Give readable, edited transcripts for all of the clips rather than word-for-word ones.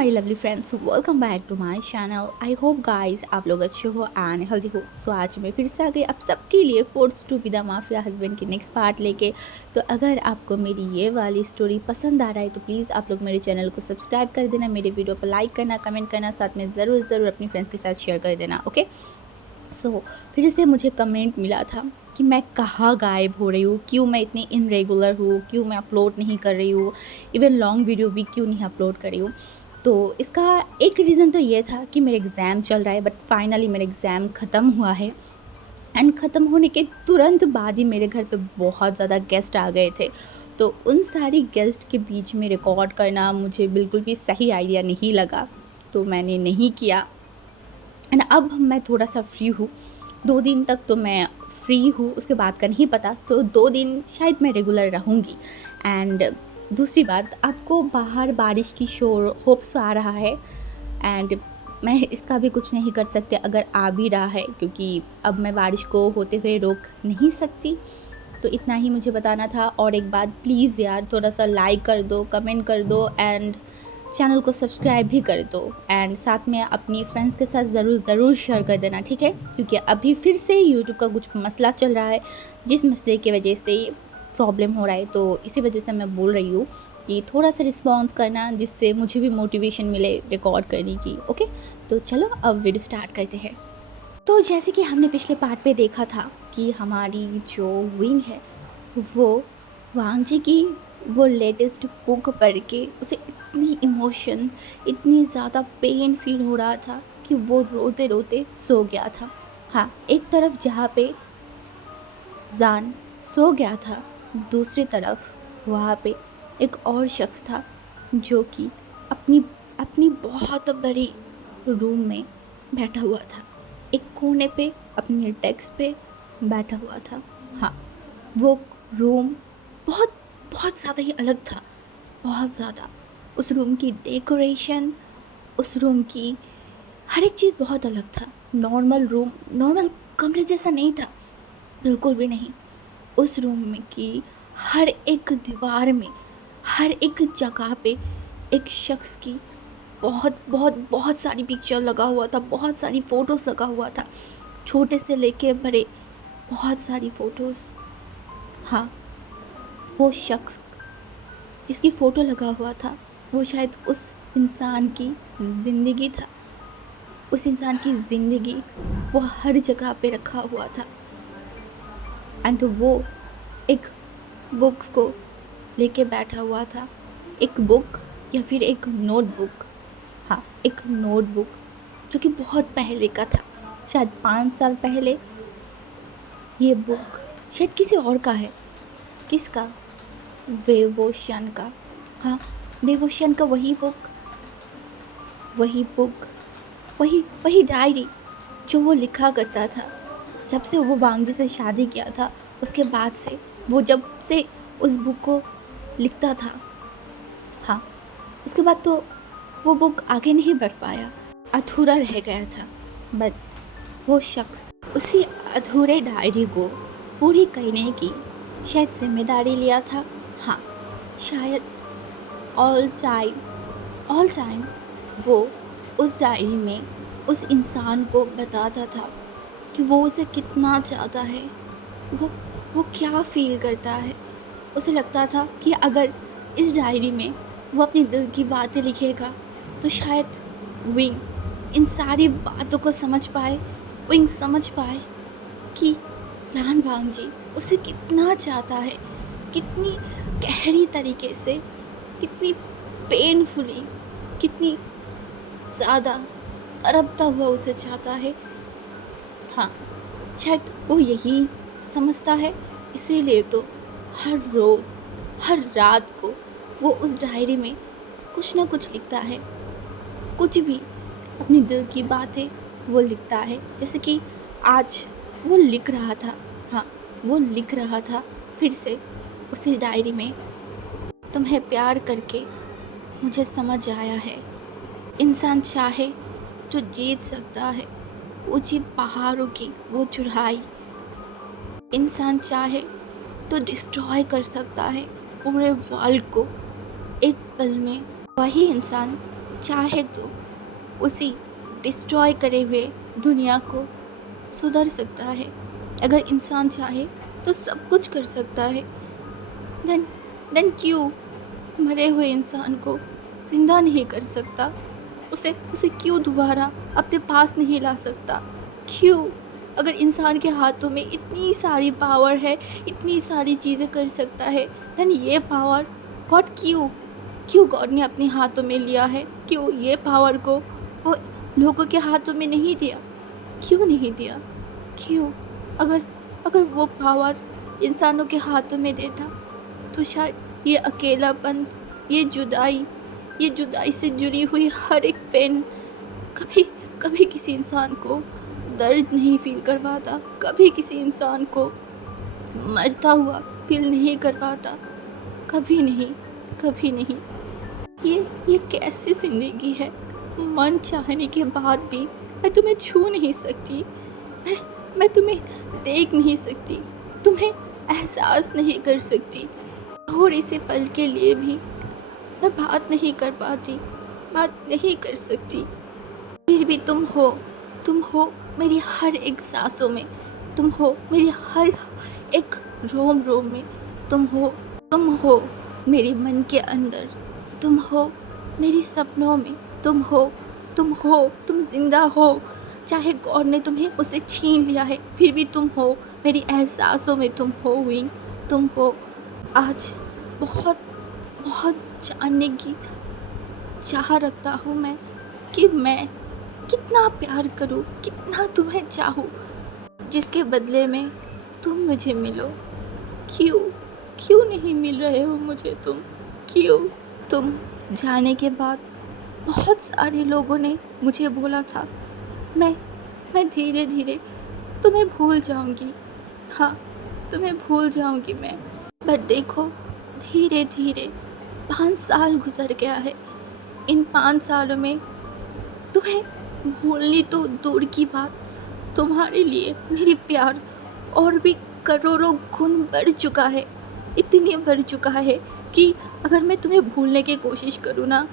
My lovely friends, welcome back to my channel. I hope guys आप लोग अच्छे हो एंड हेल्दी हो। सो आज मैं फिर से आ गई आप सबके लिए force to be the mafia husband की नेक्स्ट पार्ट लेके। तो अगर आपको मेरी ये वाली स्टोरी पसंद आ रहा है तो प्लीज़ आप लोग मेरे चैनल को सब्सक्राइब कर देना, मेरे वीडियो पर लाइक करना, कमेंट करना, साथ में ज़रूर अपनी फ्रेंड्स के साथ शेयर कर देना। ओके। फिर से मुझे कमेंट मिला था कि मैं कहाँ गायब हो रही हूँ, क्यों मैं इतनी इनरेगुलर हूँ, क्यों मैं अपलोड नहीं कर रही हूँ, इवन लॉन्ग वीडियो भी क्यों नहीं अपलोड कर रही हूँ। तो इसका एक रीज़न तो ये था कि मेरा एग्ज़ाम चल रहा है, बट फाइनली मेरा एग्ज़ाम ख़त्म हुआ है। एंड ख़त्म होने के तुरंत बाद ही मेरे घर पे बहुत ज़्यादा गेस्ट आ गए थे। तो उन सारी गेस्ट के बीच में रिकॉर्ड करना मुझे बिल्कुल भी सही आइडिया नहीं लगा, तो मैंने नहीं किया। एंड अब मैं थोड़ा सा फ्री हूँ। 2 दिन तक तो मैं फ्री हूँ, उसके बाद का नहीं पता। तो 2 दिन शायद मैं रेगुलर रहूँगी। एंड दूसरी बात, आपको बाहर बारिश की शोर होप्स आ रहा है एंड मैं इसका भी कुछ नहीं कर सकते अगर आ भी रहा है, क्योंकि अब मैं बारिश को होते हुए रोक नहीं सकती। तो इतना ही मुझे बताना था। और एक बात, प्लीज़ यार थोड़ा सा लाइक कर दो, कमेंट कर दो एंड चैनल को सब्सक्राइब भी कर दो। एंड साथ में अपनी फ्रेंड्स के साथ ज़रूर शेयर कर देना, ठीक है? क्योंकि अभी फिर से यूट्यूब का कुछ मसला चल रहा है, जिस मसले की वजह से प्रॉब्लम हो रहा है। तो इसी वजह से मैं बोल रही हूँ कि थोड़ा सा रिस्पॉन्स करना, जिससे मुझे भी मोटिवेशन मिले रिकॉर्ड करने की। ओके, तो चलो अब वीडियो स्टार्ट करते हैं। तो जैसे कि हमने पिछले पार्ट पे देखा था कि हमारी जो विंग है वो वांग जी की वो लेटेस्ट बुक पढ़ के उसे इतनी इमोशंस, इतनी ज़्यादा पेन फील हो रहा था कि वो रोते रोते सो गया था। हाँ, एक तरफ जहाँ पे जान सो गया था, दूसरी तरफ वहाँ पे एक और शख्स था जो कि अपनी अपनी बहुत बड़ी रूम में बैठा हुआ था, एक कोने पे अपनी डेस्क पे बैठा हुआ था। हाँ, वो रूम बहुत बहुत ज़्यादा ही अलग था, बहुत ज़्यादा। उस रूम की डेकोरेशन, उस रूम की हर एक चीज़ बहुत अलग था। नॉर्मल रूम, नॉर्मल कमरे जैसा नहीं था, बिल्कुल भी नहीं। उस रूम में की हर एक दीवार में, हर एक जगह पे एक शख्स की बहुत बहुत बहुत सारी पिक्चर लगा हुआ था, बहुत सारी फ़ोटोज़ लगा हुआ था, छोटे से लेके बड़े, बहुत सारी फ़ोटोज़। हाँ, वो शख्स जिसकी फ़ोटो लगा हुआ था वो शायद उस इंसान की ज़िंदगी था। उस इंसान की ज़िंदगी वो हर जगह पे रखा हुआ था। एंड वो एक बुक्स को लेके बैठा हुआ था। एक बुक या फिर एक नोटबुक। हाँ, एक नोटबुक जो कि बहुत पहले का था, शायद 5 साल पहले। ये बुक शायद किसी और का है। किसका? वेवोशियन का। हाँ, वेवोशियन का वही बुक, वही बुक, वही वही डायरी जो वो लिखा करता था जब से वो वांगजी से शादी किया था। उसके बाद से वो जब से उस बुक को लिखता था, हाँ, उसके बाद तो वो बुक आगे नहीं बढ़ पाया, अधूरा रह गया था। बट वो शख्स उसी अधूरे डायरी को पूरी करने की शायद जिम्मेदारी लिया था। हाँ, शायद ऑल टाइम वो उस डायरी में उस इंसान को बताता था कि वो उसे कितना चाहता है, वो वो क्या फ़ील करता है। उसे लगता था कि अगर इस डायरी में वो अपने दिल की बातें लिखेगा तो शायद विंग इन सारी बातों को समझ पाए, विंग समझ पाए कि रान वांग जी उसे कितना चाहता है, कितनी गहरी तरीके से, कितनी पेनफुली, कितनी ज़्यादा तड़पता हुआ उसे चाहता है। हाँ, शायद वो यही समझता है, इसीलिए तो हर रोज़, हर रात को वो उस डायरी में कुछ ना कुछ लिखता है, कुछ भी अपनी दिल की बातें वो लिखता है। जैसे कि आज वो लिख रहा था। हाँ, वो लिख रहा था फिर से उसी डायरी में, तुम्हें प्यार करके मुझे समझ आया है, इंसान चाहे तो जीत सकता है ऊंची पहाड़ों की वो चढ़ाई, इंसान चाहे तो डिस्ट्रॉय कर सकता है पूरे वर्ल्ड को एक पल में। वही इंसान चाहे तो उसी डिस्ट्रॉय करे हुए दुनिया को सुधर सकता है। अगर इंसान चाहे तो सब कुछ कर सकता है। देन देन क्यों मरे हुए इंसान को जिंदा नहीं कर सकता? उसे उसे क्यों दोबारा अपने पास नहीं ला सकता? क्यों? अगर इंसान के हाथों में इतनी सारी पावर है, इतनी सारी चीज़ें कर सकता है, देन ये पावर गॉड क्यों गॉड ने अपने हाथों में लिया है? क्यों ये पावर को वो लोगों के हाथों में नहीं दिया? क्यों नहीं दिया? क्यों? अगर अगर वो पावर इंसानों के हाथों में देता तो शायद ये अकेलापन, ये जुदाई से जुड़ी हुई हर एक पेन कभी कभी किसी इंसान को दर्द नहीं फील करवाता, कभी किसी इंसान को मरता हुआ फील नहीं करवाता, कभी नहीं, कभी नहीं। ये कैसी ज़िंदगी है? मन चाहने के बाद भी मैं तुम्हें छू नहीं सकती, मैं तुम्हें देख नहीं सकती, तुम्हें एहसास नहीं कर सकती। थोड़े से पल के लिए भी मैं बात नहीं कर पाती, बात नहीं कर सकती। फिर भी तुम हो मेरी हर एक सांसों में, तुम हो मेरी हर एक रोम रोम में, तुम हो मेरे मन के अंदर, तुम हो मेरी सपनों में, तुम जिंदा हो। चाहे गॉड ने तुम्हें उसे छीन लिया है, फिर भी तुम हो मेरी एहसासों में, तुम हो विंग, तुम हो। आज बहुत बहुत जानने की चाह रखता हूँ मैं कि मैं कितना प्यार करूँ, कितना तुम्हें चाहूँ, जिसके बदले में तुम मुझे मिलो। क्यों नहीं मिल रहे हो मुझे तुम? क्यों? तुम जाने के बाद बहुत सारे लोगों ने मुझे बोला था मैं धीरे धीरे तुम्हें भूल जाऊंगी, हाँ तुम्हें भूल जाऊंगी मैं। बट देखो धीरे धीरे 5 साल गुजर गया है। इन 5 सालों में तुम्हें भूलनी तो दूर की बात, तुम्हारे लिए मेरी प्यार और भी करोड़ों गुण बढ़ चुका है, इतनी बढ़ चुका है कि अगर मैं तुम्हें भूलने की कोशिश करूँ ना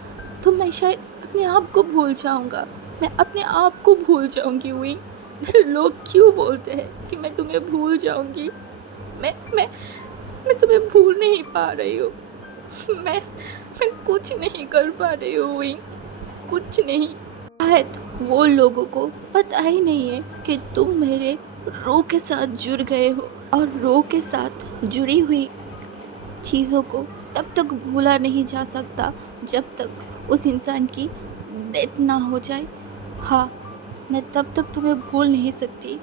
तो मैं शायद अपने आप को भूल जाऊँगा, मैं अपने आप को भूल जाऊँगी। हुई लोग क्यों बोलते हैं कि मैं तुम्हें भूल जाऊँगी? मैं तुम्हें भूल नहीं पा रही हूँ, मैं कुछ नहीं कर पा रही हूँ हुई, कुछ नहीं। शायद वो लोगों को पता ही नहीं है कि तुम मेरे रूह के साथ जुड़ गए हो, और रूह के साथ जुड़ी हुई चीज़ों को तब तक भूला नहीं जा सकता जब तक उस इंसान की डेथ ना हो जाए। हाँ, मैं तब तक तुम्हें भूल नहीं सकती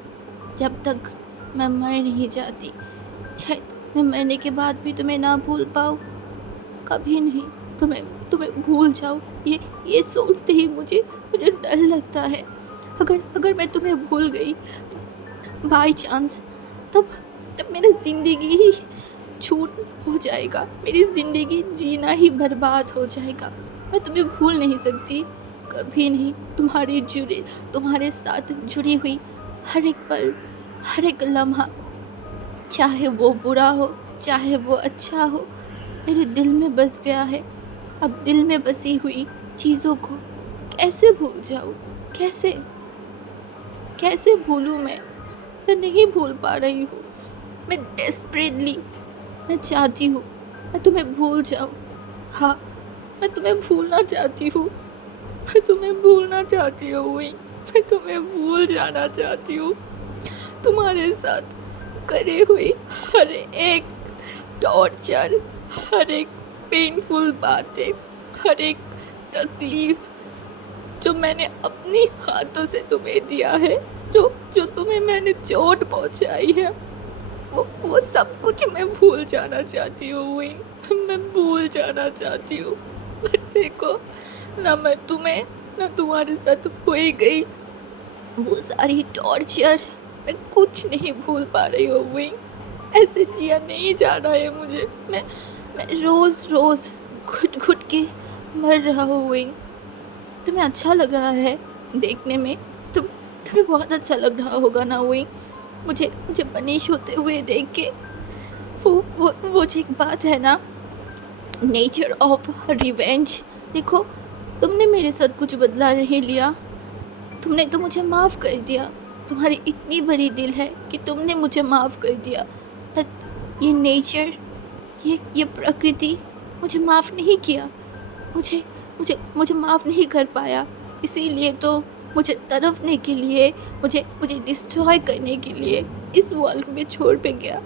जब तक मैं मर नहीं जाती। शायद मैं मरने के बाद भी तुम्हें ना भूल पाऊँ, कभी नहीं तुम्हें भूल जाऊँ, ये सोचते ही मुझे डर लगता है। अगर मैं तुम्हें भूल गई बाई चांस, तब मेरी ज़िंदगी ही छूट हो जाएगा, मेरी ज़िंदगी जीना ही बर्बाद हो जाएगा। मैं तुम्हें भूल नहीं सकती, कभी नहीं। तुम्हारे साथ जुड़ी हुई हर एक पल, हर एक लम्हा, चाहे वो बुरा हो चाहे वो अच्छा हो, मेरे दिल में बस गया है। अब दिल में बसी हुई चीज़ों को कैसे भूल जाऊँ? कैसे भूलूँ मैं नहीं भूल पा रही हूँ। मैं डेस्परेटली मैं चाहती हूँ मैं तुम्हें भूल जाऊँ। हाँ, मैं तुम्हें भूलना चाहती हूँ, मैं तुम्हें भूलना चाहती हूँ, मैं तुम्हें भूल जाना चाहती हूँ। तुम्हारे साथ करे हुई हर एक टॉर्चर, हर एक पेनफुल बातें, हर एक तकलीफ जो मैंने अपनी हाथों से तुम्हें दिया है, जो तुम्हें मैंने चोट पहुंचाई है, वो सब कुछ मैं भूल जाना चाहती हूँ। मैं भूल जाना चाहती हूँ, पर देखो ना, मैं तुम्हें ना तुम्हारे साथ हुई गई वो सारी टॉर्चर, मैं कुछ नहीं भूल पा रही हूँ। ऐसे जिया नहीं जाना है मुझे। मैं रोज़ रोज़ घुट घुट के मर रहा हूँ। तुम्हें अच्छा लग रहा है देखने में? तुम्हें बहुत अच्छा लग रहा होगा ना हुई मुझे पनिश होते हुए देख के। वो जो एक बात है ना, नेचर ऑफ रिवेंज। देखो तुमने मेरे साथ कुछ बदला नहीं लिया, तुमने तो मुझे माफ़ कर दिया। तुम्हारी इतनी बड़ी दिल है कि तुमने मुझे माफ़ कर दिया। पर ये नेचर, ये प्रकृति मुझे माफ़ नहीं किया। मुझे मुझे मुझे माफ़ नहीं कर पाया। इसीलिए तो मुझे तड़पने के लिए, मुझे मुझे डिस्ट्रॉय करने के लिए इस वर्ल्ड में छोड़ के गया।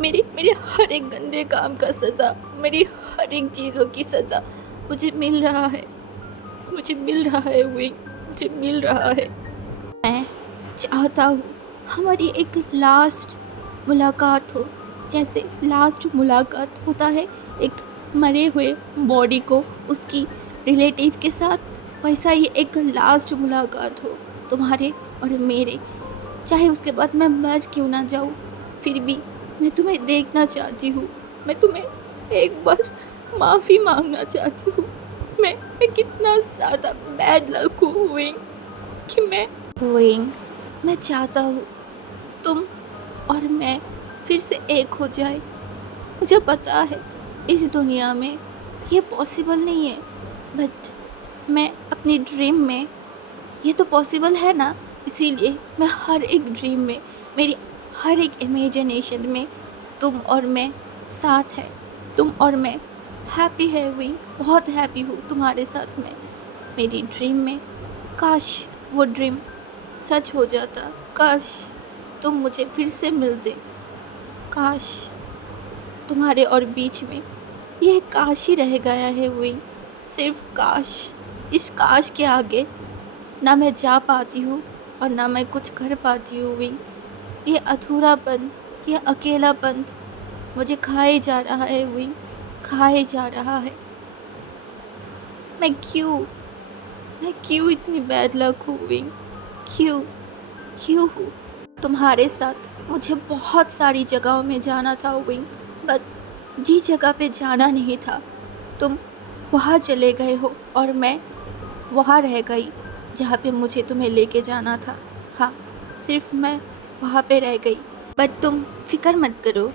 मेरी मेरे हर एक गंदे काम का सज़ा, मेरी हर एक चीज़ों की सज़ा मुझे मिल रहा है। मुझे मिल रहा है विंग, मुझे मिल रहा है। मैं चाहता हूँ हमारी एक लास्ट मुलाकात हो, जैसे लास्ट मुलाकात होता है एक मरे हुए बॉडी को उसकी रिलेटिव के साथ, वैसा ही एक लास्ट मुलाकात हो तुम्हारे और मेरे। चाहे उसके बाद मैं मर क्यों ना जाऊँ, फिर भी मैं तुम्हें देखना चाहती हूँ। मैं तुम्हें एक बार माफ़ी मांगना चाहती हूँ। मैं कितना ज़्यादा बैड लक हूँ विंग, कि मैं चाहता हूँ तुम और मैं फिर से एक हो जाए। मुझे पता है इस दुनिया में ये पॉसिबल नहीं है, बट मैं अपनी ड्रीम में ये तो पॉसिबल है ना। इसीलिए मैं हर एक ड्रीम में, मेरी हर एक इमेजिनेशन में तुम और मैं साथ है, तुम और मैं हैप्पी है हुई, बहुत हैप्पी हूँ तुम्हारे साथ में। मेरी ड्रीम में काश वो ड्रीम सच हो जाता, काश तुम मुझे फिर से मिलते, काश तुम्हारे और बीच में ये काश ही रह गया है हुई, सिर्फ काश। इस काश के आगे ना मैं जा पाती हूँ और ना मैं कुछ कर पाती हूँ हुई। ये अधूरापन, ये अकेलापन मुझे खाए जा रहा है हुई, खाए जा रहा है। मैं क्यों इतनी बैड लक हूँ विंग, क्यों हूँ तुम्हारे साथ। मुझे बहुत सारी जगहों में जाना था विंग, बट जिस जगह पे जाना नहीं था तुम वहाँ चले गए हो और मैं वहाँ रह गई जहाँ पे मुझे तुम्हें लेके जाना था। हाँ, सिर्फ मैं वहाँ पे रह गई। बट तुम फिक्र मत करो,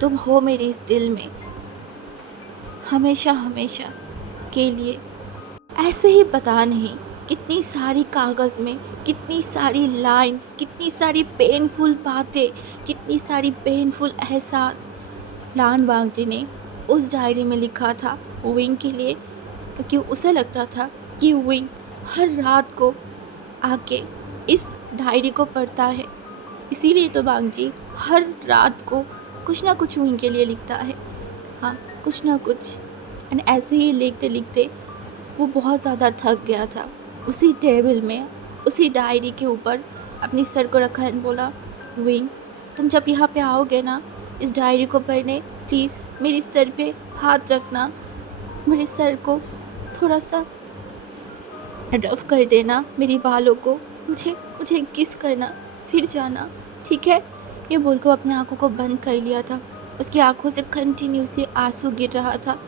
तुम हो मेरे इस दिल में हमेशा हमेशा के लिए। ऐसे ही पता नहीं कितनी सारी कागज़ में कितनी सारी लाइंस, कितनी सारी पेनफुल बातें, कितनी सारी पेनफुल एहसास लान वांगजी ने उस डायरी में लिखा था विंग के लिए, क्योंकि उसे लगता था कि विंग हर रात को आके इस डायरी को पढ़ता है। इसीलिए तो वांगजी हर रात को कुछ ना कुछ विंग के लिए लिखता है। हाँ, कुछ ना कुछ। एंड ऐसे ही लिखते लिखते वो बहुत ज़्यादा थक गया था। उसी टेबल में, उसी डायरी के ऊपर अपनी सर को रखा एंड बोला, विंग तुम जब यहाँ पे आओगे ना इस डायरी को पढ़ने, प्लीज़ मेरी सर पे हाथ रखना, मेरे सर को थोड़ा सा रफ कर देना, मेरी बालों को, मुझे किस करना, फिर जाना, ठीक है। ये बोलकर अपनी आंखों को बंद कर लिया था। उसकी आंखों से कंटिन्यूसली आंसू गिर रहा था।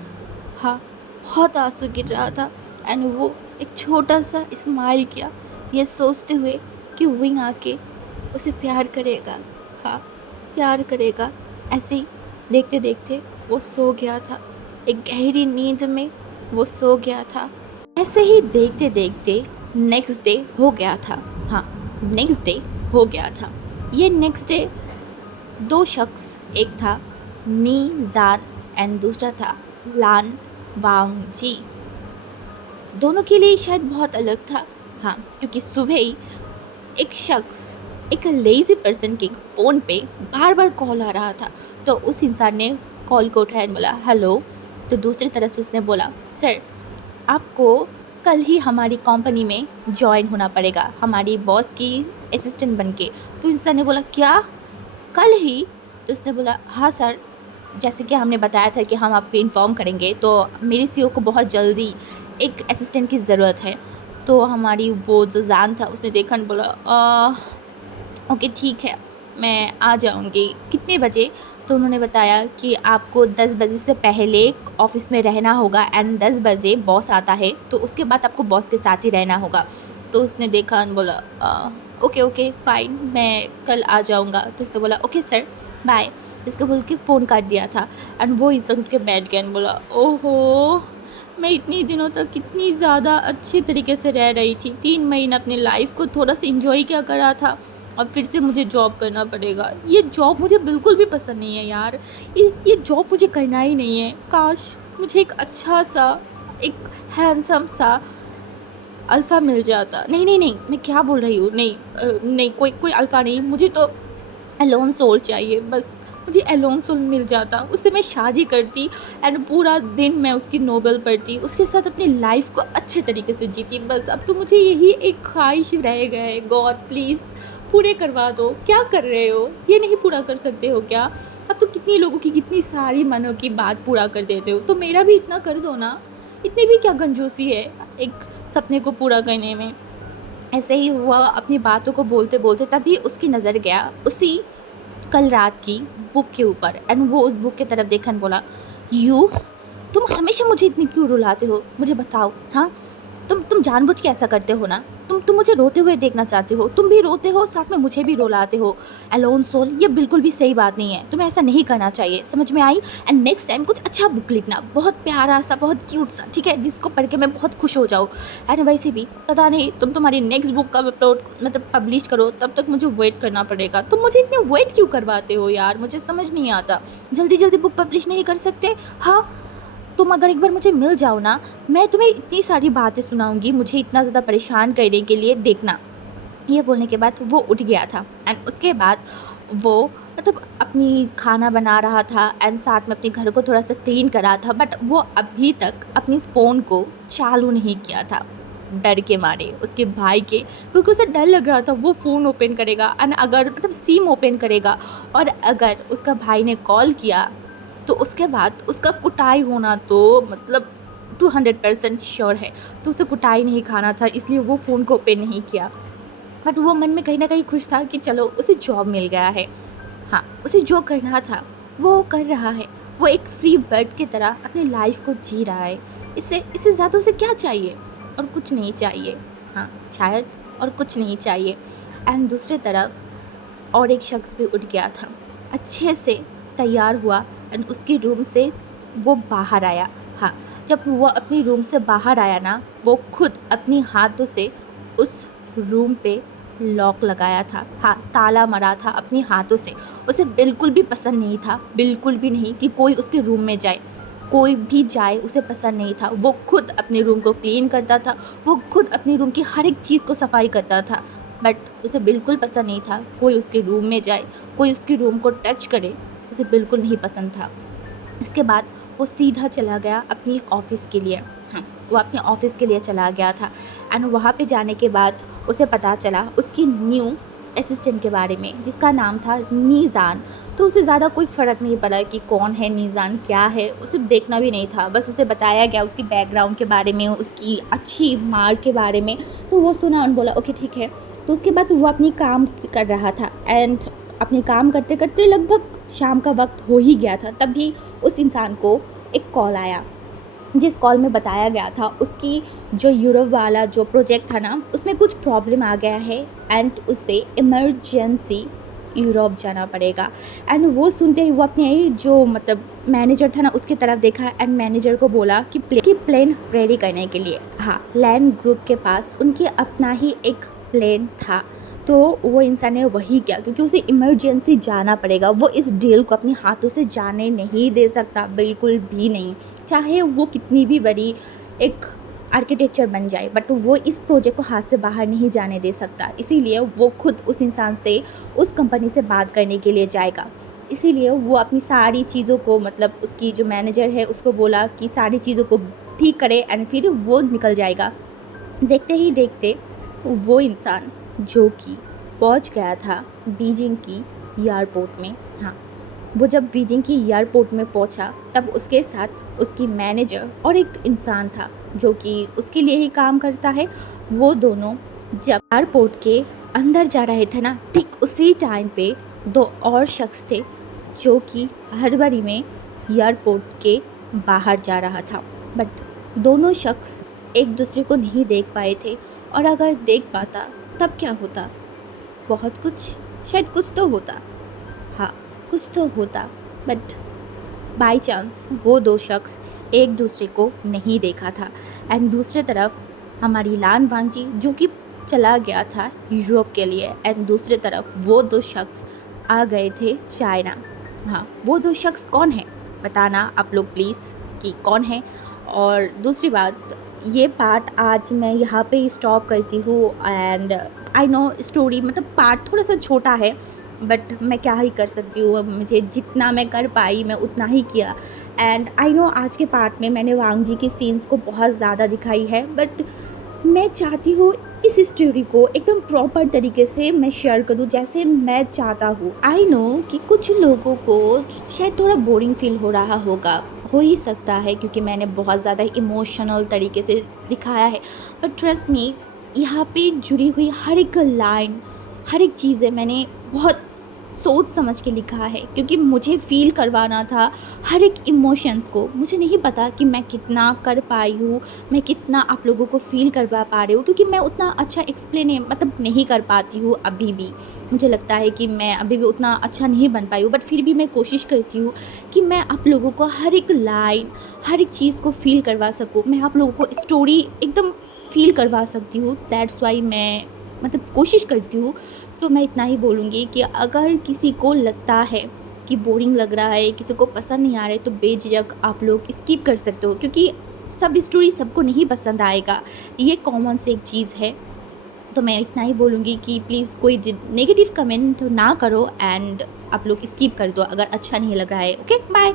हाँ, बहुत आंसू गिर रहा था। एंड वो एक छोटा सा स्माइल किया, ये सोचते हुए कि विंग आके उसे प्यार करेगा। हाँ, प्यार करेगा। ऐसे ही देखते देखते वो सो गया था, एक गहरी नींद में वो सो गया था। ऐसे ही देखते देखते नेक्स्ट डे हो गया था। हाँ, नेक्स्ट डे हो गया था। ये नेक्स्ट डे दो शख्स, एक था नी जान एंड दूसरा था लान वांगजी। दोनों के लिए शायद बहुत अलग था। हाँ, क्योंकि सुबह ही एक शख्स, एक लेज़ी पर्सन के फ़ोन पे बार बार कॉल आ रहा था, तो उस इंसान ने कॉल को उठाया और बोला हेलो। तो दूसरी तरफ से उसने बोला, सर आपको कल ही हमारी कंपनी में ज्वाइन होना पड़ेगा, हमारी बॉस की असिस्टेंट बनके। तो इंसान ने बोला क्या, कल ही? तो उसने बोला हाँ सर, जैसे कि हमने बताया था कि हम आपको इन्फॉर्म करेंगे, तो मेरी सीईओ को बहुत जल्दी एक असिस्टेंट की ज़रूरत है। तो हमारी वो जो जान था उसने देखा और बोला ओके ठीक है, मैं आ जाऊंगी, कितने बजे? तो उन्होंने बताया कि आपको 10 बजे से पहले ऑफ़िस में रहना होगा एंड 10 बजे बॉस आता है, तो उसके बाद आपको बॉस के साथ ही रहना होगा। तो उसने देखा और बोला ओके फ़ाइन, मैं कल आ जाऊंगा। तो उसने बोला ओके सर, बाय। इसको बोल के फ़ोन काट दिया था। एंड वो इंसान उठ के बैठ गया और बोला ओहो, मैं इतनी दिनों तक कितनी ज़्यादा अच्छे तरीके से रह रही थी, 3 महीने अपनी लाइफ को थोड़ा सा इंजॉय क्या करा था, और फिर से मुझे जॉब करना पड़ेगा। ये जॉब मुझे बिल्कुल भी पसंद नहीं है यार, ये जॉब मुझे करना ही नहीं है। काश मुझे एक अच्छा सा, एक हैंडसम सा अल्फ़ा मिल जाता। नहीं नहीं नहीं, मैं क्या बोल रही हूँ, नहीं नहीं, कोई कोई अल्फ़ा नहीं, मुझे तो एलोन सोल चाहिए बस। मुझे एलोन सोल मिल जाता, उससे मैं शादी करती एंड पूरा दिन मैं उसकी नोवेल पढ़ती, उसके साथ अपनी लाइफ को अच्छे तरीके से जीती। बस अब तो मुझे यही एक ख्वाहिश रह गया है। गॉड प्लीज़ पूरे करवा दो। क्या कर रहे हो, ये नहीं पूरा कर सकते हो क्या? अब तो कितनी लोगों की कितनी सारी मनों की बात पूरा कर देते हो, तो मेरा भी इतना कर दो ना। इतनी भी क्या कंजूसी है एक सपने को पूरा करने में। ऐसे ही हुआ, अपनी बातों को बोलते बोलते तभी उसकी नज़र गया उसी कल रात की बुक के ऊपर, एंड वो उस बुक की तरफ देखा एंड बोला, यू, तुम हमेशा मुझे इतनी क्यों रुलाते हो, मुझे बताओ। हाँ, तुम जानबूझ के ऐसा करते हो ना। तुम मुझे रोते हुए देखना चाहते हो, तुम भी रोते हो, साथ में मुझे भी रुलाते हो। अलोन सोल, ये बिल्कुल भी सही बात नहीं है, तुम्हें ऐसा नहीं करना चाहिए, समझ में आई? एंड नेक्स्ट टाइम कुछ अच्छा बुक लिखना, बहुत प्यारा सा, बहुत क्यूट सा, ठीक है, जिसको पढ़ के मैं बहुत खुश हो जाऊँ। एंड वैसे भी पता नहीं, तुम तुम्हारी नेक्स्ट बुक का अपलोड मतलब पब्लिश करो, तब तक मुझे वेट करना पड़ेगा। तुम मुझे इतनी वेट क्यों करवाते हो यार, मुझे समझ नहीं आता। जल्दी जल्दी बुक पब्लिश नहीं कर सकते? हाँ, तुम अगर एक बार मुझे मिल जाओ ना, मैं तुम्हें इतनी सारी बातें सुनाऊंगी, मुझे इतना ज़्यादा परेशान करने के लिए, देखना। ये बोलने के बाद वो उठ गया था, एंड उसके बाद वो मतलब अपनी खाना बना रहा था एंड साथ में अपने घर को थोड़ा सा क्लीन करा था, बट वो अभी तक अपनी फ़ोन को चालू नहीं किया था, डर के मारे उसके भाई के, क्योंकि उसे डर लग रहा था वो फ़ोन ओपन करेगा एंड अगर मतलब सिम ओपन करेगा, और अगर उसका भाई ने कॉल किया तो उसके बाद उसका कुटाई होना तो मतलब 200% श्योर है। तो उसे कुटाई नहीं खाना था, इसलिए वो फ़ोन को ओपन नहीं किया। बट वो मन में कहीं ना कहीं खुश था कि चलो उसे जॉब मिल गया है। हाँ, उसे जो करना था वो कर रहा है। वो एक फ्री बर्ड की तरह अपनी लाइफ को जी रहा है। इससे ज़्यादा उसे क्या चाहिए? और कुछ नहीं चाहिए। हाँ, शायद और कुछ नहीं चाहिए। एंड दूसरी तरफ और एक शख्स भी उठ गया था, अच्छे से तैयार हुआ एंड उसके रूम से वो बाहर आया। हाँ, जब वो अपनी रूम से बाहर आया ना, वो खुद अपनी हाथों से उस रूम पे लॉक लगाया था। हाँ, ताला मारा था अपनी हाथों से। उसे बिल्कुल भी पसंद नहीं था, बिल्कुल भी नहीं, कि कोई उसके रूम में जाए, कोई भी जाए उसे पसंद नहीं था। वो खुद अपने रूम को क्लीन करता था, वो खुद अपनी रूम की हर एक चीज़ को सफाई करता था, बट उसे बिल्कुल पसंद नहीं था कोई उसके रूम में जाए, कोई उसके रूम को टच करे, उसे बिल्कुल नहीं पसंद था। इसके बाद वो सीधा चला गया अपनी ऑफ़िस के लिए। हाँ, वो अपने ऑफ़िस के लिए चला गया था एंड वहाँ पे जाने के बाद उसे पता चला उसकी न्यू असिस्टेंट के बारे में, जिसका नाम था नीज़ान। तो उसे ज़्यादा कोई फ़र्क नहीं पड़ा कि कौन है नीज़ान, क्या है, उसे देखना भी नहीं था। बस उसे बताया गया उसकी बैकग्राउंड के बारे में, उसकी अच्छी मार्क के बारे में। तो वो सुना और बोला ओके ठीक है। तो उसके बाद वो अपनी काम कर रहा था एंड अपने काम करते करते लगभग शाम का वक्त हो ही गया था, तभी उस इंसान को एक कॉल आया, जिस कॉल में बताया गया था उसकी जो यूरोप वाला जो प्रोजेक्ट था ना, उसमें कुछ प्रॉब्लम आ गया है एंड उसे इमरजेंसी यूरोप जाना पड़ेगा। एंड वो सुनते ही वो अपने जो मतलब मैनेजर था ना उसकी तरफ देखा एंड मैनेजर को बोला कि प्लेन रेडी करने के लिए। हाँ, लैंड ग्रुप के पास उनके अपना ही एक प्लेन था, तो वो इंसान ने वही किया क्योंकि उसे इमरजेंसी जाना पड़ेगा। वो इस डील को अपने हाथों से जाने नहीं दे सकता, बिल्कुल भी नहीं, चाहे वो कितनी भी बड़ी एक आर्किटेक्चर बन जाए, बट वो इस प्रोजेक्ट को हाथ से बाहर नहीं जाने दे सकता। इसीलिए वो खुद उस इंसान से, उस कंपनी से बात करने के लिए जाएगा। इसीलिए वो अपनी सारी चीज़ों को मतलब उसकी जो मैनेजर है उसको बोला कि सारी चीज़ों को ठीक करे एंड फिर वो निकल जाएगा। देखते ही देखते वो इंसान जो कि पहुंच गया था बीजिंग की एयरपोर्ट में। हाँ, वो जब बीजिंग की एयरपोर्ट में पहुंचा तब उसके साथ उसकी मैनेजर और एक इंसान था जो कि उसके लिए ही काम करता है। वो दोनों जब एयरपोर्ट के अंदर जा रहे थे ना, ठीक उसी टाइम पे दो और शख्स थे जो कि हड़बड़ी में एयरपोर्ट के बाहर जा रहा था, बट दोनों शख्स एक दूसरे को नहीं देख पाए थे। और अगर देख पाता तब क्या होता? बहुत कुछ, शायद कुछ तो होता। हाँ, कुछ तो होता, बट बाय चांस वो दो शख्स एक दूसरे को नहीं देखा था। एंड दूसरी तरफ हमारी लान वांगजी जो कि चला गया था यूरोप के लिए, एंड दूसरी तरफ वो दो शख्स आ गए थे चाइना। हाँ, वो दो शख्स कौन है बताना आप लोग प्लीज़ कि कौन है। और दूसरी बात, ये पार्ट आज मैं यहाँ पे स्टॉप करती हूँ। एंड आई नो स्टोरी मतलब पार्ट थोड़ा सा छोटा है, बट मैं क्या ही कर सकती हूँ, मुझे जितना मैं कर पाई मैं उतना ही किया। एंड आई नो आज के पार्ट में मैंने वांग जी की सीन्स को बहुत ज़्यादा दिखाई है, बट मैं चाहती हूँ इस स्टोरी को एकदम प्रॉपर तरीके से मैं शेयर करूँ जैसे मैं चाहता हूँ। आई नो कि कुछ लोगों को शायद थोड़ा बोरिंग फील हो रहा होगा, हो ही सकता है क्योंकि मैंने बहुत ज़्यादा इमोशनल तरीके से दिखाया है। बट ट्रस्ट मी, यहाँ पे जुड़ी हुई हर एक लाइन, हर एक चीज़ें मैंने बहुत सोच समझ के लिखा है क्योंकि मुझे फ़ील करवाना था हर एक इमोशंस को। मुझे नहीं पता कि मैं कितना कर पाई हूँ, मैं कितना आप लोगों को फ़ील करवा पा रही हूँ, क्योंकि मैं उतना अच्छा एक्सप्लेन मतलब नहीं कर पाती हूँ अभी भी। मुझे लगता है कि मैं अभी भी उतना अच्छा नहीं बन पाई हूँ, बट फिर भी मैं कोशिश करती हूँ कि मैं आप लोगों को हर एक लाइन, हर एक चीज़ को फ़ील करवा सकूँ। मैं आप लोगों को स्टोरी एकदम फ़ील करवा सकती हूँ। दैट्स वाई मैं मतलब कोशिश करती हूँ। सो मैं इतना ही बोलूँगी कि अगर किसी को लगता है कि बोरिंग लग रहा है, किसी को पसंद नहीं आ रहा है, तो बेझिझक आप लोग स्किप कर सकते हो क्योंकि सब स्टोरी सबको नहीं पसंद आएगा, ये कॉमन से एक चीज़ है। तो मैं इतना ही बोलूँगी कि प्लीज़ कोई नेगेटिव कमेंट ना करो एंड आप लोग स्किप कर दो अगर अच्छा नहीं लग रहा है। Okay, bye.